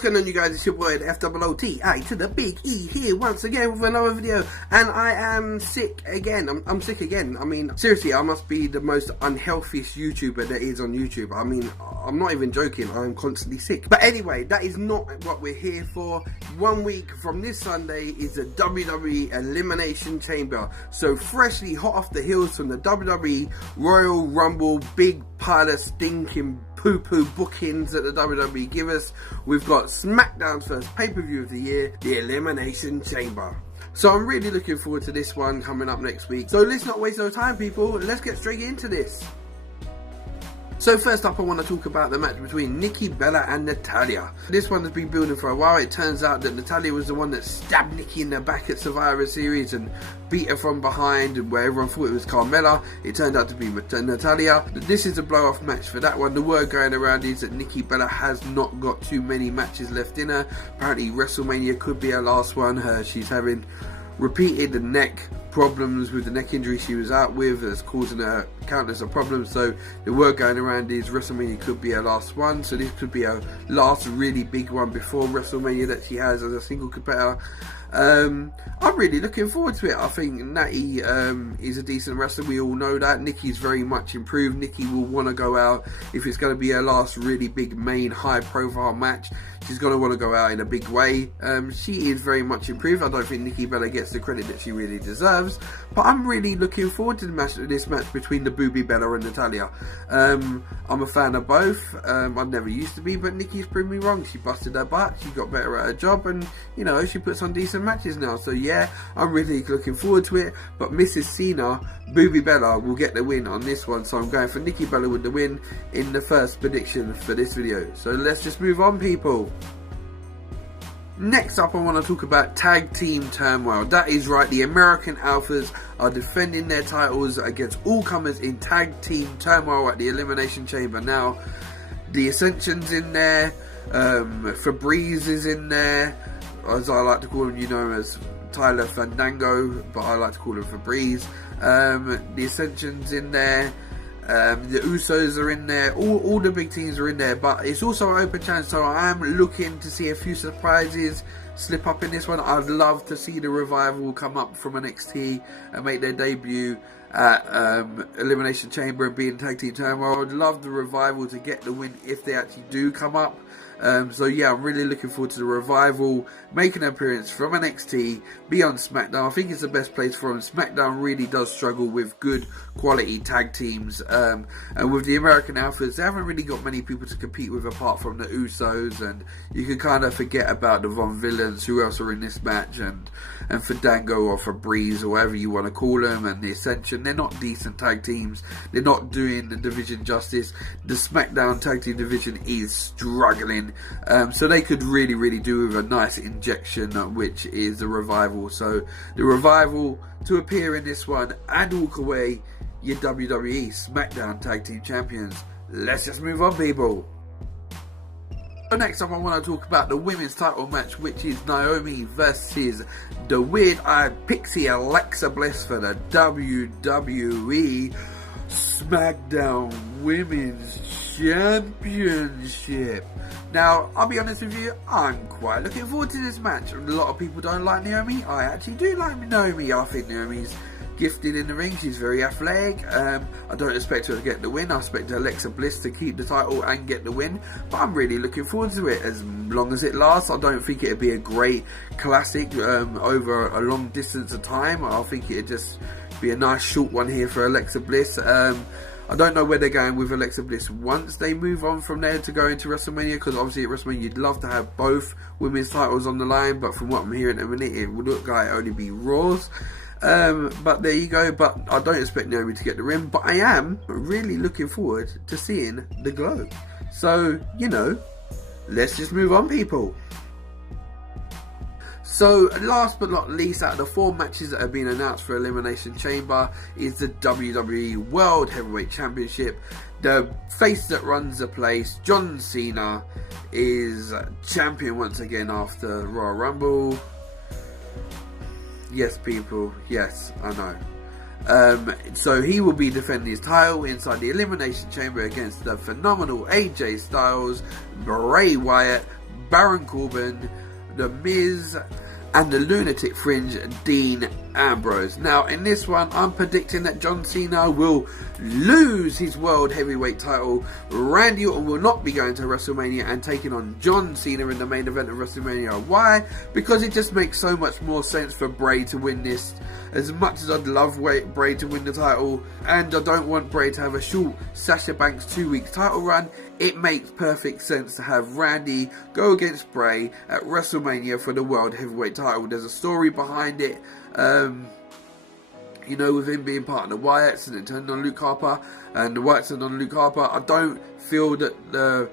What's going on, you guys? It's your boy, the FOOTI to the big E here once again with another video, and I am sick again. I'm sick again. I mean, seriously, I must be the most unhealthiest YouTuber there is on YouTube. I mean, I'm not even joking. I'm constantly sick. But anyway, that is not what we're here for. 1 week from this Sunday is the WWE Elimination Chamber. So freshly hot off the heels from the WWE Royal Rumble, big pile of stinking poo-poo bookings that the WWE give us. We've got SmackDown's first pay-per-view of the year, the Elimination Chamber. So I'm really looking forward to this one coming up next week. So let's not waste no time, people. Let's get straight into this. So first up, I want to talk about the match between Nikki Bella and Natalya. This one has been building for a while. It turns out that Natalya was the one that stabbed Nikki in the back at Survivor Series and beat her from behind, and where everyone thought it was Carmella, it turned out to be Natalya. This is a blow-off match for that one. The word going around is that Nikki Bella has not got too many matches left in her. Apparently WrestleMania could be her last one. She's having repeated neck problems with the neck injury she was out with that's causing her countless of problems. So the word going around is WrestleMania could be her last one, so this could be her last really big one before WrestleMania that she has as a single competitor. I'm really looking forward to it. I think Natty is a decent wrestler. We all know that. Nikki's very much improved. Nikki will want to go out, if it's going to be her last really big main high profile match, she's going to want to go out in a big way. She is very much improved. I don't think Nikki Bella gets the credit that she really deserves, but I'm really looking forward to this match between the Booby Bella and Natalya. I'm a fan of both. I never used to be, but Nikki's proved me wrong. She busted her butt, she got better at her job, and you know, she puts on decent matches now. So yeah, I'm really looking forward to it. But Mrs. Cena, Booby Bella will get the win on this one, so I'm going for Nikki Bella with the win in the first prediction for this video. So let's just move on, people. Next up, I want to talk about Tag Team Turmoil. That is right, the American Alphas are defending their titles against all comers in Tag Team Turmoil at the Elimination Chamber. Now, the Ascension's in there, Febreze is in there, as I like to call him, you know, as Tyler Fandango, but I like to call him Febreze. The Ascension's in there. The Usos are in there, all the big teams are in there, but it's also an open chance, so I am looking to see a few surprises slip up in this one. I'd love to see the Revival come up from NXT and make their debut at Elimination Chamber and be in Tag Team Turmoil. I'd love the Revival to get the win if they actually do come up. So yeah, I'm really looking forward to the Revival making an appearance from NXT, be on SmackDown. I think it's the best place for them. SmackDown really does struggle with good quality tag teams, and with the American Alphas, they haven't really got many people to compete with apart from the Usos, and you can kind of forget about the Von Villains, who else are in this match, and Fandango or Febreze or whatever you want to call them, and the Ascension. They're not decent tag teams. They're not doing the division justice. The SmackDown tag team division is struggling. So they could really do with a nice injection, which is the Revival. So the Revival to appear in this one and walk away your WWE SmackDown Tag Team Champions. Let's just move on, people. So next up, I want to talk about the women's title match, which is Naomi versus the weird-eyed pixie Alexa Bliss for the WWE SmackDown Women's Championship. Now, I'll be honest with you, I'm quite looking forward to this match. A lot of people don't like Naomi. I actually do like Naomi. I think Naomi's gifted in the ring. She's very athletic. I don't expect her to get the win. I expect Alexa Bliss to keep the title and get the win. But I'm really looking forward to it as long as it lasts. I don't think it'd be a great classic over a long distance of time. I think it'd just be a nice short one here for Alexa Bliss. I don't know where they're going with Alexa Bliss once they move on from there to go into WrestleMania, because obviously at WrestleMania you'd love to have both women's titles on the line, but from what I'm hearing at the minute, it would look like it only be Raw's. But there you go. But I don't expect Naomi to get the ring, but I am really looking forward to seeing the glow. So, you know, let's just move on, people. So last but not least, out of the 4 matches that have been announced for Elimination Chamber is the WWE World Heavyweight Championship. The face that runs the place, John Cena, is champion once again after Royal Rumble. Yes, people, yes, I know. So he will be defending his title inside the Elimination Chamber against the phenomenal AJ Styles, Bray Wyatt, Baron Corbin, The Miz, and the Lunatic Fringe, Dean Ambrose. Now, in this one, I'm predicting that John Cena will lose his World Heavyweight title. Randy Orton will not be going to WrestleMania and taking on John Cena in the main event of WrestleMania. Why? Because it just makes so much more sense for Bray to win this. As much as I'd love Bray to win the title, and I don't want Bray to have a short Sasha Banks 2-week title run, it makes perfect sense to have Randy go against Bray at WrestleMania for the World Heavyweight title. There's a story behind it, you know, with him being part of the Wyatts and then turned on Luke Harper, and the Wyatts turned on Luke Harper. I don't feel that the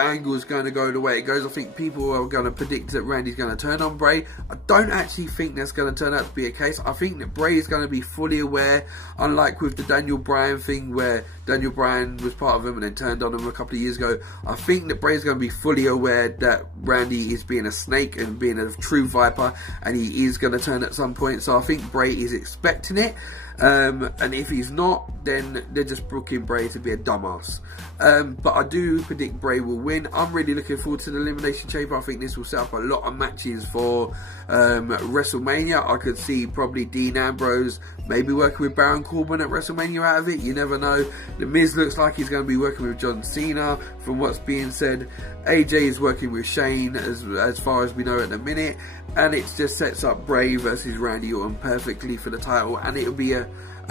angle is going to go the way it goes. I think people are going to predict that Randy's going to turn on Bray. I don't actually think that's going to turn out to be a case. I think that Bray is going to be fully aware, unlike with the Daniel Bryan thing where Daniel Bryan was part of him and then turned on him a couple of years ago. I think that Bray is going to be fully aware that Randy is being a snake and being a true viper, and he is going to turn at some point. So I think Bray is expecting it. And if he's not, then they're just booking Bray to be a dumbass. But I do predict Bray will win. I'm really looking forward to the Elimination Chamber. I think this will set up a lot of matches for WrestleMania. I could see probably Dean Ambrose maybe working with Baron Corbin at WrestleMania out of it. You never know. The Miz looks like he's going to be working with John Cena from what's being said. AJ is working with Shane as far as we know at the minute. And it just sets up Bray versus Randy Orton perfectly for the title. And it'll be a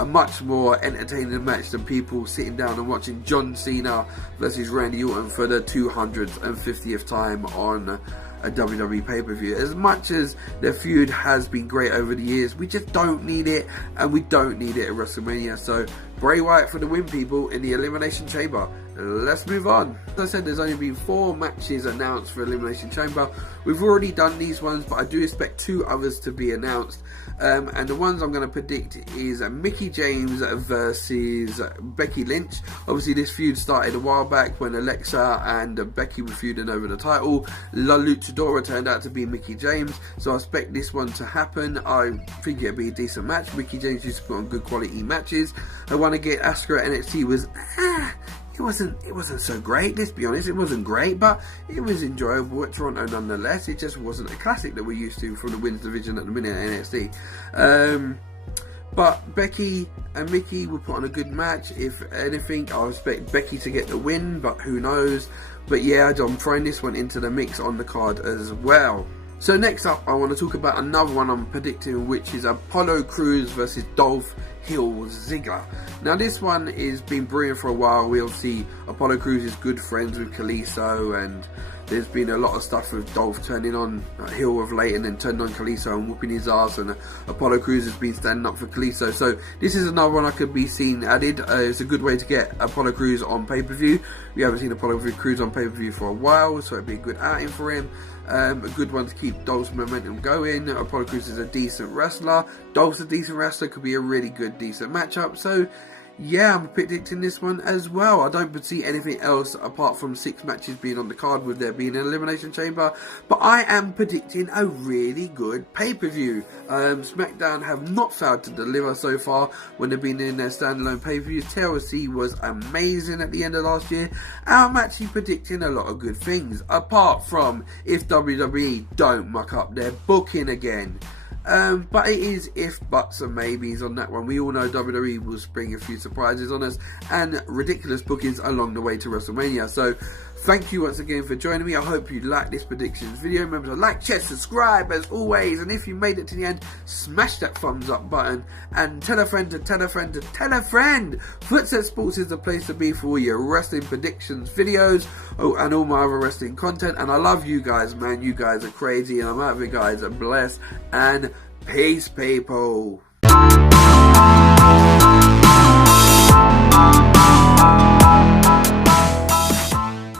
much more entertaining match than people sitting down and watching John Cena versus Randy Orton for the 250th time on a WWE pay-per-view. As much as their feud has been great over the years, we just don't need it, and we don't need it at WrestleMania. So Bray Wyatt for the win, people, in the Elimination Chamber. Let's move on. As I said, there's only been 4 matches announced for Elimination Chamber. We've already done these ones, but I do expect 2 others to be announced. And the ones I'm going to predict is Mickie James versus Becky Lynch. Obviously, this feud started a while back when Alexa and Becky were feuding over the title. La Luchadora turned out to be Mickie James, so I expect this one to happen. I think it'll be a decent match. Mickie James used to put on good quality matches. Her one against Asuka at NXT was it wasn't so great, let's be honest. It wasn't great, but it was enjoyable at Toronto nonetheless. It just wasn't a classic that we're used to from the women's division at the minute at NXT. But Becky and Mickie will put on a good match. If anything, I expect Becky to get the win, but who knows. But yeah, I'm throwing this one into the mix on the card as well. So next up, I want to talk about another one I'm predicting, which is Apollo Crews versus Dolph Ziggler. Now this one is been brewing for a while. We obviously, Apollo Crews is good friends with Kalisto, and there's been a lot of stuff with Dolph turning on Hill of late and then turned on Kalisto and whooping his ass, and Apollo Crews has been standing up for Kalisto. So this is another one I could be seen added. It's a good way to get Apollo Crews on pay-per-view. We haven't seen Apollo Crews on pay-per-view for a while, so it'd be a good outing for him. A good one to keep Dolph's momentum going. Apollo Crews is a decent wrestler. Dolph's a decent wrestler. Could be a really good, decent matchup. So yeah, I'm predicting this one as well. I don't see anything else apart from 6 matches being on the card with there being an Elimination Chamber. But I am predicting a really good pay-per-view. SmackDown have not failed to deliver so far when they've been in their standalone pay-per-views. TLC was amazing at the end of last year. And I'm actually predicting a lot of good things. Apart from if WWE don't muck up their booking again. But it is if, buts and maybes on that one. We all know WWE will spring a few surprises on us and ridiculous bookings along the way to WrestleMania. So thank you once again for joining me. I hope you liked this predictions video. Remember to like, share, subscribe as always. And if you made it to the end, smash that thumbs up button and tell a friend to tell a friend to tell a friend. Footset Sports is the place to be for all your wrestling predictions videos and all my other wrestling content. And I love you guys, man. You guys are crazy, and I'm out of you guys. Bless and peace, people.